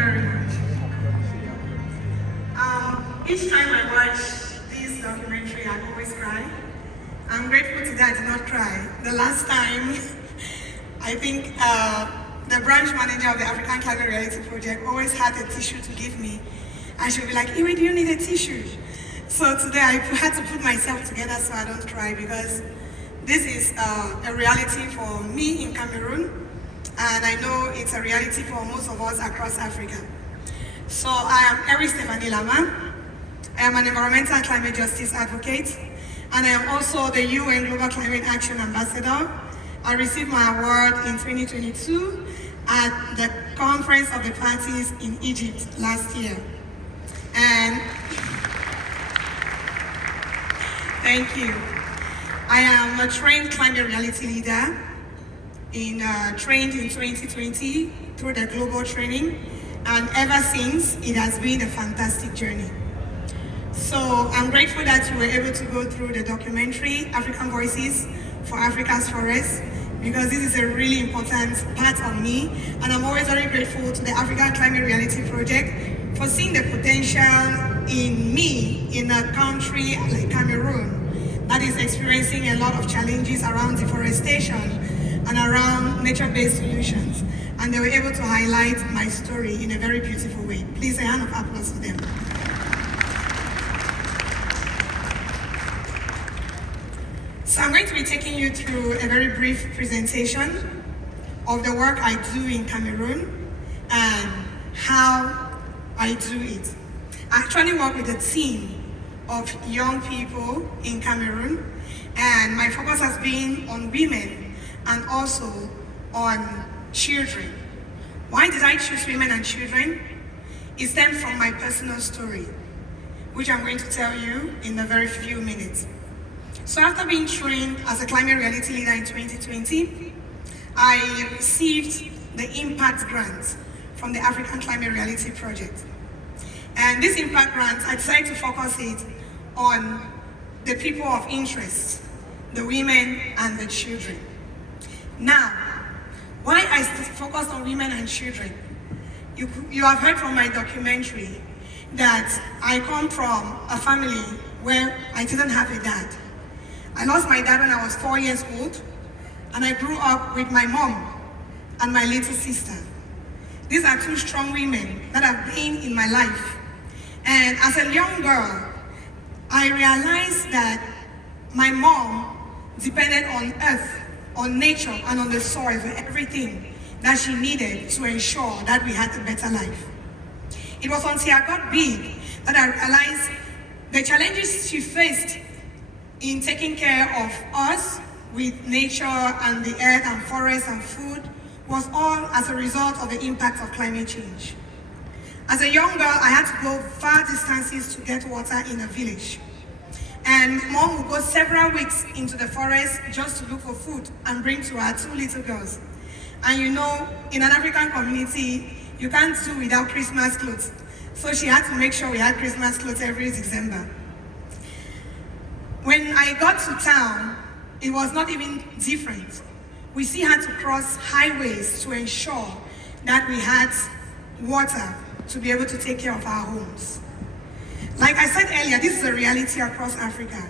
very much. Each time I watch this documentary, I always cry. I'm grateful today I did not cry. The last time, I think the branch manager of the African Climate Reality Project always had a tissue to give me. And she'll be like, Iwe, do you need a tissue? So today I had to put myself together so I don't cry, because this is a reality for me in Cameroon, and I know it's a reality for most of us across Africa. So I am LAMMA. I am an environmental and climate justice advocate, and I am also the UN Global Climate Action Ambassador. I received my award in 2022 at the Conference of the Parties in Egypt last year. And thank you. I am a trained climate reality leader, trained in 2020 through the global training, and ever since it has been a fantastic journey. So I'm grateful that you were able to go through the documentary, African Voices for Africa's Forests, because this is a really important part of me, and I'm always very grateful to the African Climate Reality Project for seeing the potential in me in a country like Cameroon that is experiencing a lot of challenges around deforestation and around nature-based solutions. And they were able to highlight my story in a very beautiful way. Please, a hand of applause for them. So I'm going to be taking you through a very brief presentation of the work I do in Cameroon and how I do it. I actually work with a team of young people in Cameroon, and my focus has been on women and also on children. Why did I choose women and children? It stems from my personal story, which I'm going to tell you in a very few minutes. So after being trained as a climate reality leader in 2020, I received the Impact Grant from the African Climate Reality Project. And this Impact Grant, I decided to focus it on the people of interest, the women and the children. Now, why I focused on women and children? You have heard from my documentary that I come from a family where I didn't have a dad. I lost my dad when I was 4 years old, and I grew up with my mom and my little sister. These are two strong women that have been in my life. And as a young girl, I realized that my mom depended on earth, on nature, and on the soil for everything that she needed to ensure that we had a better life. It was until I got big that I realized the challenges she faced in taking care of us with nature and the earth and forest and food was all as a result of the impact of climate change. As a young girl, I had to go far distances to get water in a village. And mom would go several weeks into the forest just to look for food and bring to her 2 little girls. And you know, in an African community, you can't do without Christmas clothes. So she had to make sure we had Christmas clothes every December. When I got to town, it was not even different. We still had to cross highways to ensure that we had water to be able to take care of our homes. Like I said earlier, this is a reality across Africa,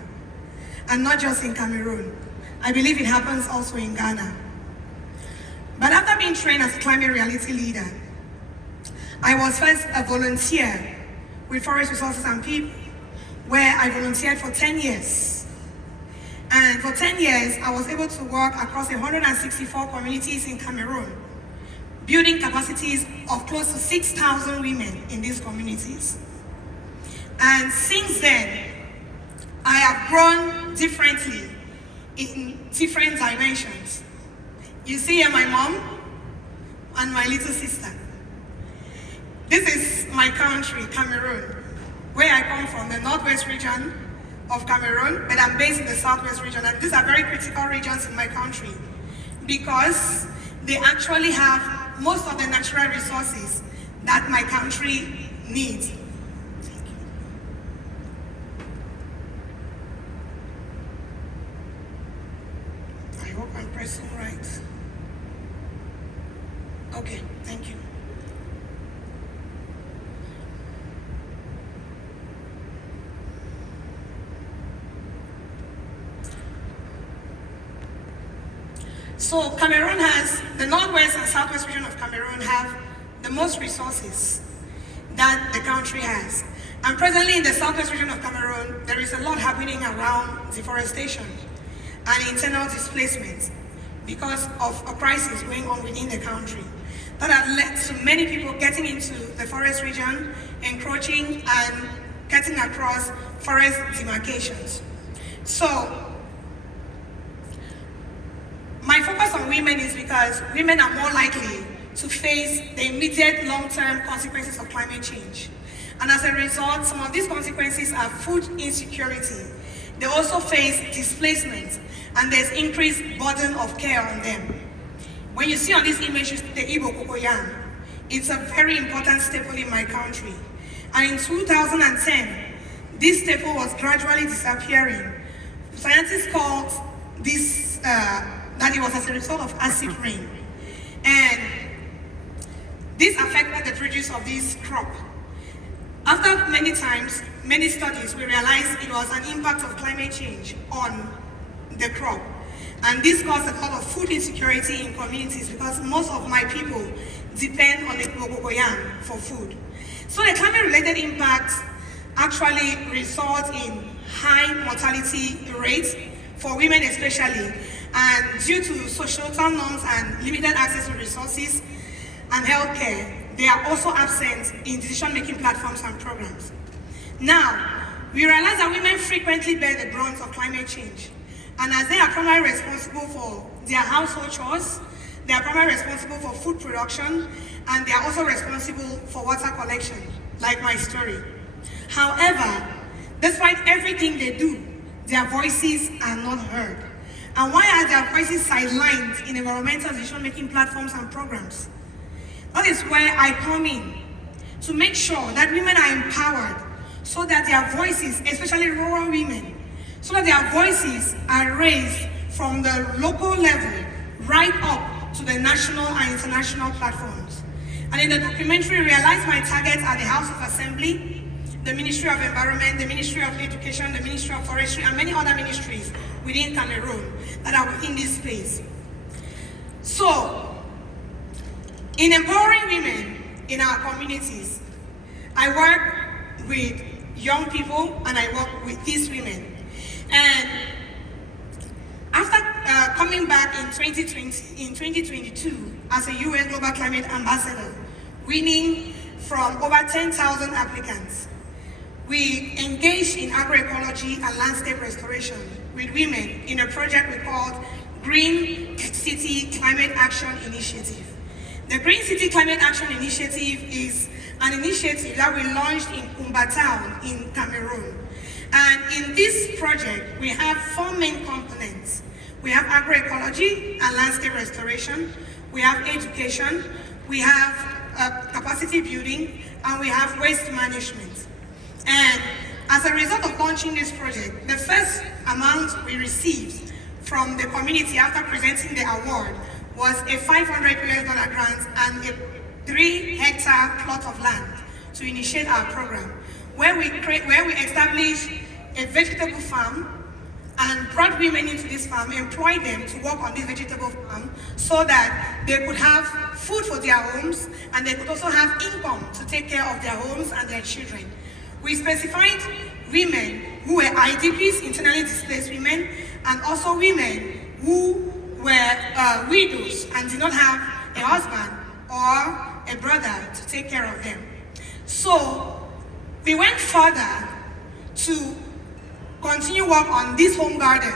and not just in Cameroon. I believe it happens also in Ghana. But after being trained as a climate reality leader, I was first a volunteer with Forest Resources and People, where I volunteered for 10 years. And for 10 years, I was able to work across 164 communities in Cameroon, building capacities of close to 6,000 women in these communities. And since then, I have grown differently in different dimensions. You see here my mom and my little sister. This is my country, Cameroon, where I come from, the northwest region of Cameroon, but I'm based in the southwest region. And these are very critical regions in my country because they actually have most of the natural resources that my country needs. I hope I'm pressing right. Okay, thank you. So Cameroon has, the northwest and southwest region of Cameroon have the most resources that the country has. And presently in the southwest region of Cameroon, there is a lot happening around deforestation and internal displacement because of a crisis going on within the country that has led to many people getting into the forest region, encroaching and getting across forest demarcations. So, my focus on women is because women are more likely to face the immediate long-term consequences of climate change. And as a result, some of these consequences are food insecurity. They also face displacement, and there's increased burden of care on them. When you see on this image the Igbo cocoyam, it's a very important staple in my country. And in 2010, this staple was gradually disappearing. Scientists called this, that it was as a result of acid rain. And this affected the produce of this crop. After many studies, we realized it was an impact of climate change on the crop. And this caused a lot of food insecurity in communities because most of my people depend on the cocoyam for food. So the climate-related impacts actually result in high mortality rates for women especially, and due to social norms and limited access to resources and healthcare, they are also absent in decision-making platforms and programs. Now, we realize that women frequently bear the brunt of climate change, and as they are primarily responsible for their household chores, they are primarily responsible for food production, and they are also responsible for water collection, like my story. However, despite everything they do, their voices are not heard. And why are their voices sidelined in environmental decision-making platforms and programs? That is where I come in, to make sure that women are empowered so that their voices, especially rural women, so that their voices are raised from the local level right up to the national and international platforms. And in the documentary, realize my targets are the House of Assembly, the Ministry of Environment, the Ministry of Education, the Ministry of Forestry, and many other ministries within Cameroon that are within this space. So, in empowering women in our communities, I work with young people and I work with these women. And after coming back in 2022 as a UN Global Climate Ambassador, winning from over 10,000 applicants, we engaged in agroecology and landscape restoration with women in a project we called Green City Climate Action Initiative. The Green City Climate Action Initiative is an initiative that we launched in Kumba Town in Cameroon. And in this project, we have four main components. We have agroecology and landscape restoration, we have education, we have capacity building, and we have waste management. And as a result of launching this project, the first amount we received from the community after presenting the award was a $500 grant and a 3-hectare plot of land to initiate our program, where we established a vegetable farm and brought women into this farm, employed them to work on this vegetable farm so that they could have food for their homes and they could also have income to take care of their homes and their children. We specified women who were IDPs, internally displaced women, and also women who were widows and did not have a husband or a brother to take care of them. So we went further to continue work on this home garden,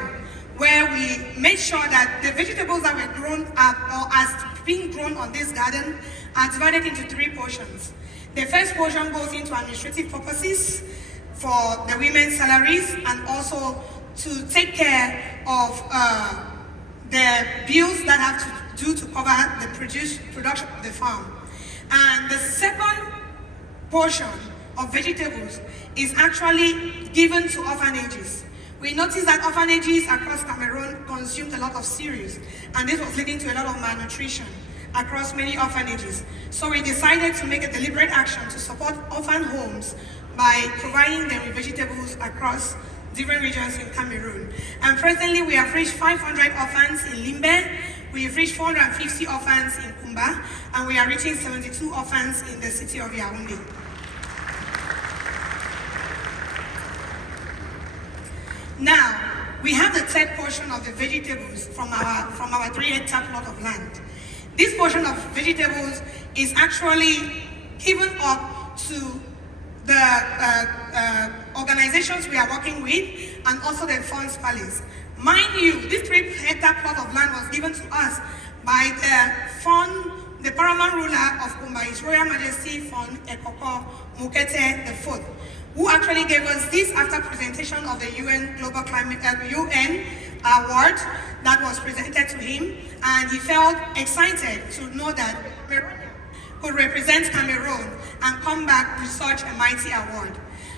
where we made sure that the vegetables that were grown up or as being grown on this garden are divided into 3 portions. The first portion goes into administrative purposes for the women's salaries and also to take care of the bills that have to do to cover the production of the farm. And the second portion of vegetables is actually given to orphanages. We noticed that orphanages across Cameroon consumed a lot of cereals, and this was leading to a lot of malnutrition across many orphanages. So we decided to make a deliberate action to support orphan homes by providing them with vegetables across different regions in Cameroon. And presently we have reached 500 orphans in Limbe. we've reached 450 orphans in Kumba, and we are reaching 72 orphans in the city of Yaoundé. Now, we have the third portion of the vegetables from our 3-hectare plot of land. This portion of vegetables is actually given up to the organizations we are working with, and also the funds palace. Mind you, this 3-hectare plot of land was given to us by the paramount ruler of Kumba, His Royal Majesty Fon Ekoko Mukete IV, who actually gave us this after presentation of the UN Global Climate UN award that was presented to him, and he felt excited to know that Cameroon could represent Cameroon and come back with such a mighty award.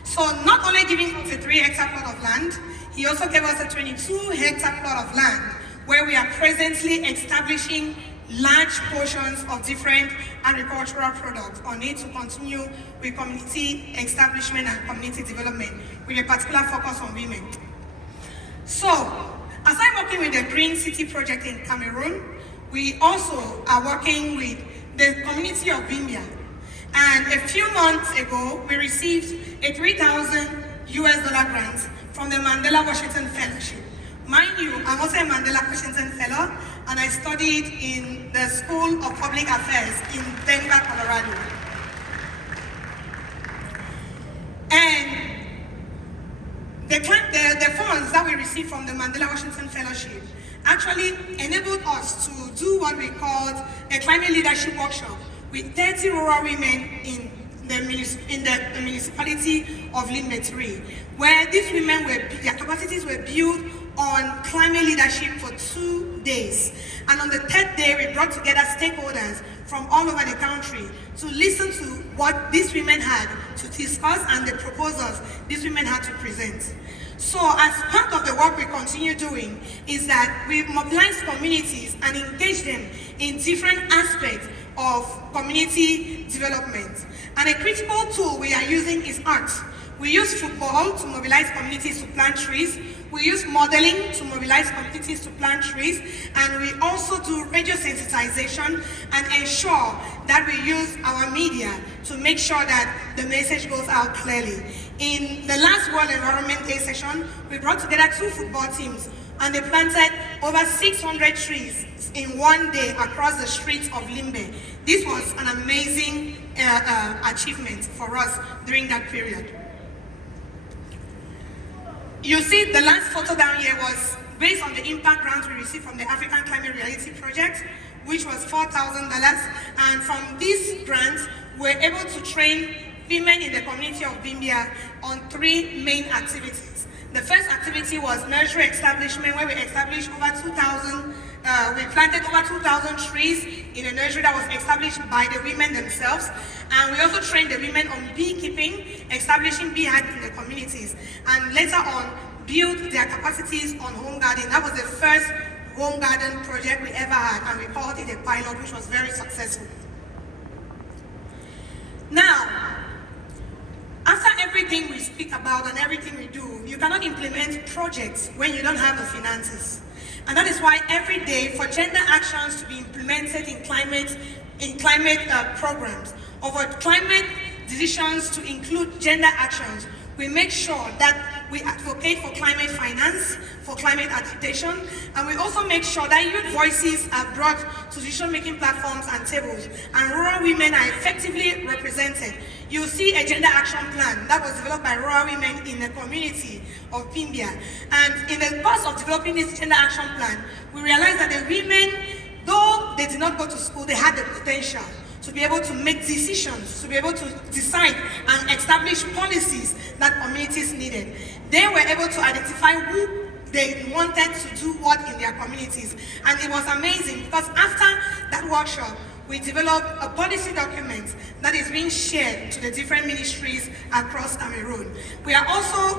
So not only giving us a 3-hectare plot of land, he also gave us a 22-hectare plot of land where we are presently establishing large portions of different agricultural products on it to continue with community establishment and community development with a particular focus on women. So, as I'm working with the Green City project in Cameroon, we also are working with the community of Bimbia. And a few months ago, we received a $3,000 grant from the Mandela Washington Fellowship. Mind you, I'm also a Mandela Washington Fellow, and I studied in the School of Public Affairs in Denver, Colorado. And the funds that we received from the Mandela Washington Fellowship actually enabled us to do what we called a climate leadership workshop with 30 rural women in the municipality of Limbe 3, where these women their capacities were built on climate leadership for 2 days. And on the third day, we brought together stakeholders from all over the country to listen to what these women had to discuss and the proposals these women had to present. So as part of the work we continue doing is that we mobilize communities and engage them in different aspects of community development. And a critical tool we are using is art. We use football to mobilize communities to plant trees. We use modeling to mobilize communities to plant trees. And we also do radio sensitization and ensure that we use our media to make sure that the message goes out clearly. In the last World Environment Day session, we brought together 2 football teams, and they planted over 600 trees in 1 day across the streets of Limbe. This was an amazing achievement for us during that period. You see, the last photo down here was based on the impact grant we received from the African Climate Reality Project, which was $4,000. And from this grant, we're able to train women in the community of Bimbia on 3 main activities. The first activity was nursery establishment, where we established over 2,000, we planted over 2,000 trees in a nursery that was established by the women themselves. And we also trained the women on beekeeping, establishing beehives in the communities. And later on, built their capacities on home garden. That was the first home garden project we ever had, and we called it a pilot, which was very successful. Now, after everything we speak about and everything we do, you cannot implement projects when you don't have the finances. And that is why every day, for gender actions to be implemented in climate programs, or for climate decisions to include gender actions, we make sure that we advocate for climate finance, for climate adaptation, and we also make sure that youth voices are brought to decision-making platforms and tables, and rural women are effectively represented. You'll see a gender action plan that was developed by rural women in the community of Bimbia. And in the course of developing this gender action plan, we realized that the women, though they did not go to school, they had the potential to be able to make decisions, to be able to decide and establish policies that communities needed. They were able to identify who they wanted to do what in their communities. And it was amazing because after that workshop, we developed a policy document that is being shared to the different ministries across Cameroon. We are also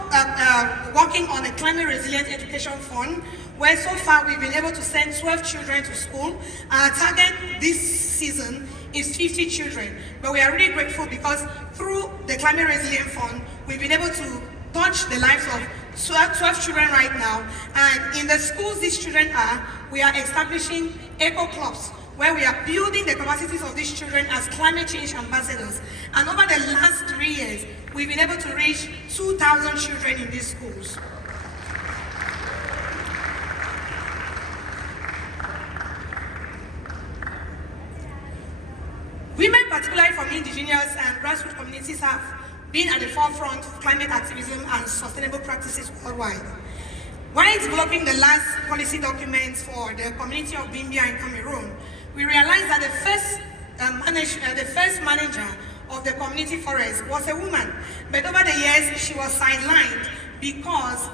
working on a climate resilient education fund, where so far we've been able to send 12 children to school. Our target this season is 50 children, but we are really grateful because through the Climate Resilient Fund, we've been able to touch the lives of 12 children right now. And in the schools these children are, we are establishing eco clubs, where we are building the capacities of these children as climate change ambassadors. And over the last 3 years, we've been able to reach 2,000 children in these schools. Women, particularly from indigenous and grassroots communities, have been at the forefront of climate activism and sustainable practices worldwide. While developing the last policy documents for the community of Bimbia in Cameroon, we realized that the first manager of the community forest was a woman. But over the years, she was sidelined because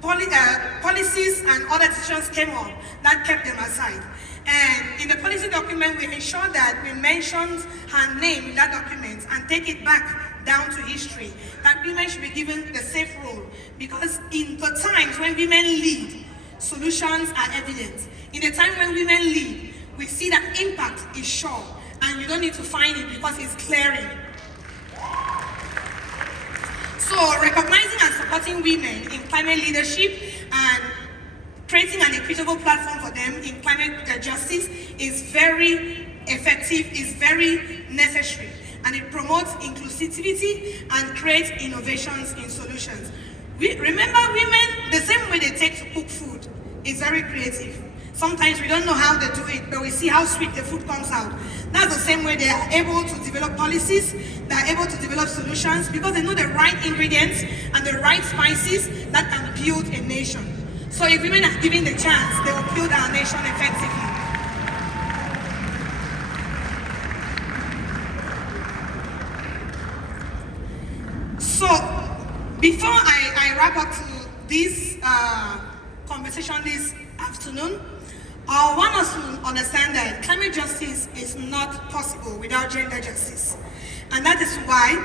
policies and other decisions came up that kept them aside. And in the policy document, we ensured that we mentioned her name in that document and take it back down to history, that women should be given the safe role. Because in the times when women lead, solutions are evident. In the time when women lead, we see that impact is sure, and you don't need to find it because it's clearing. So recognizing and supporting women in climate leadership and creating an equitable platform for them in climate justice is very effective, is very necessary, and it promotes inclusivity and creates innovations in solutions. Remember, women, the same way they take to cook food is very creative. Sometimes we don't know how they do it, but we see how sweet the food comes out. That's the same way they are able to develop policies, they are able to develop solutions, because they know the right ingredients and the right spices that can build a nation. So if women are given the chance, they will build our nation effectively. So before I wrap up to this conversation this afternoon, I want us to understand that climate justice is not possible without gender justice. And that is why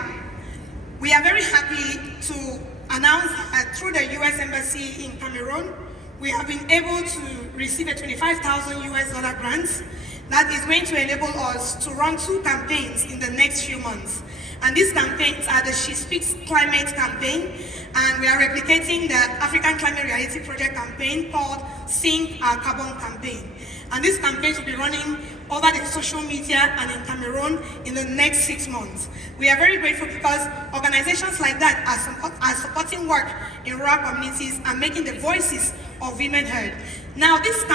we are very happy to announce that through the US Embassy in Cameroon, we have been able to receive a $25,000 US grant that is going to enable us to run 2 campaigns in the next few months. And these campaigns are the She Speaks Climate campaign, and we are replicating the African Climate Reality Project campaign called Sink Our Carbon campaign. And these campaigns will be running over the social media and in Cameroon in the next 6 months. We are very grateful because organizations like that are supporting work in rural communities and making the voices of women heard. Now this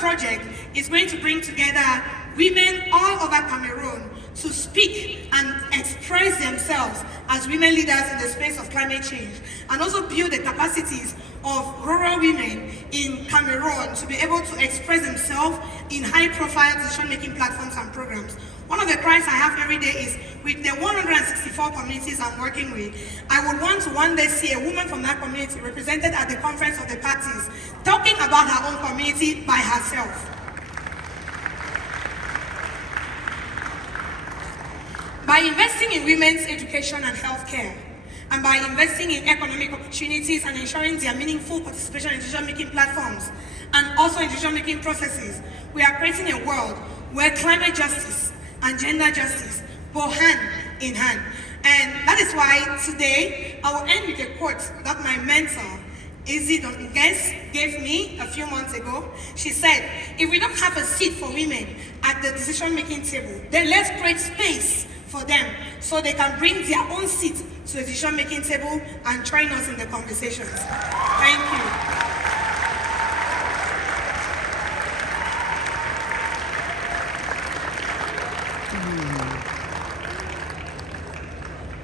project is going to bring together women all over Cameroon to speak and express themselves as women leaders in the space of climate change, and also build the capacities of rural women in Cameroon to be able to express themselves in high-profile decision-making platforms and programs. One of the cries I have every day is, with the 164 communities I'm working with, I would want to one day see a woman from that community represented at the conference of the parties, talking about her own community by herself. By investing in women's education and healthcare, and by investing in economic opportunities and ensuring their meaningful participation in decision-making platforms and also in decision-making processes, we are creating a world where climate justice and gender justice go hand in hand. And that is why today I will end with a quote that my mentor, Izzy Dongues, gave me a few months ago. She said, if we don't have a seat for women at the decision-making table, then let's create space for them so they can bring their own seat to the decision-making table and join us in the conversations. Thank you.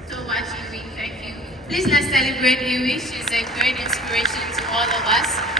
So much, EWI. Thank you. Please let's celebrate EWI. She's a great inspiration to all of us.